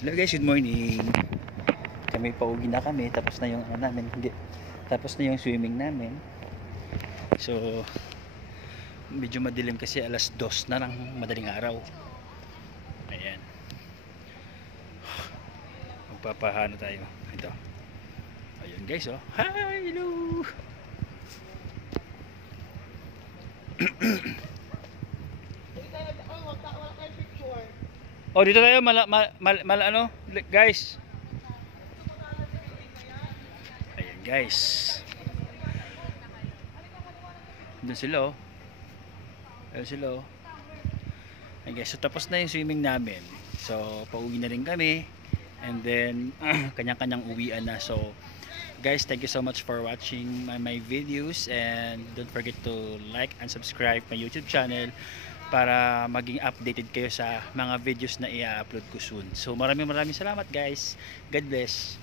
Hello guys, good morning. Kami pauwi na kami, tapos na yung namin, hindi. Tapos na yung swimming namin. So medyo madilim kasi alas 2 na ng madaling araw. Ayan. Magpapahano tayo. Ito. Ayun guys, oh. Hi, hello. Oh, dito tayo ano, guys. Ayan guys. Doon sila, oh. Ayun sila, oh. Ayan guys, so tapos na yung swimming namin. So pauwi na rin kami. And then kanyang-kanyang uwian na. So guys, thank you so much for watching my videos, and don't forget to like and subscribe my YouTube channel para maging updated kayo sa mga videos na i-upload ko soon. So maraming salamat guys. God bless.